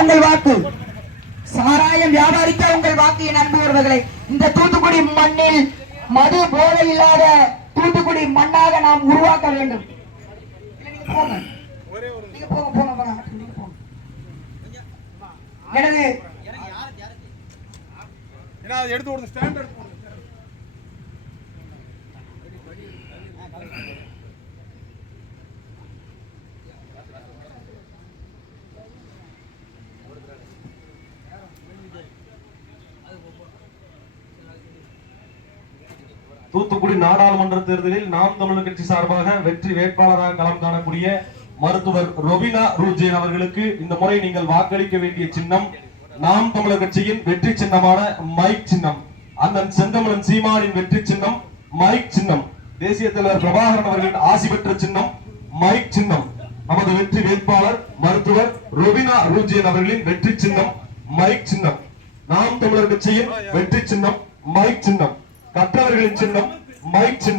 உங்கள் வாக்கு. சாராயம் வியாபாரிக்க உங்கள் வாக்கு என் அன்பு உறவுகளை. இந்த தூத்துக்குடி மண்ணில் மது போதை இல்லாத தூத்துக்குடி மண்ணாக நாம் உருவாக்க வேண்டும். எனது எடுத்து கொடுங்க. ஸ்டாண்ட் எடுத்து தூத்துக்குடி நாடாளுமன்ற தேர்தலில் நாம் தமிழர் கட்சி சார்பாக வெற்றி வேட்பாளராக களம் காணக்கூடிய மருத்துவர் ரொபினா ரூஜேன் அவர்களுக்கு இந்த முறை நீங்கள் வாக்களிக்க வேண்டிய சின்னம் நாம் தமிழர் கட்சியின் வெற்றி சின்னமான மைக் சின்னம். அண்ணன் செந்தமிழன் சீமானின் வெற்றி சின்னம் மைக் சின்னம். தேசிய தலைவர் பிரபாகரன் அவர்களின் ஆசி பெற்ற சின்னம் மைக் சின்னம். நமது வெற்றி வேட்பாளர் மருத்துவர் ரொபினா ரூஜேன் அவர்களின் வெற்றி சின்னம் மைக் சின்னம். நாம் தமிழர் கட்சியின் வெற்றி சின்னம் மைக் சின்னம். கற்றவர்களின் சின்னம் மைக் சின்னம்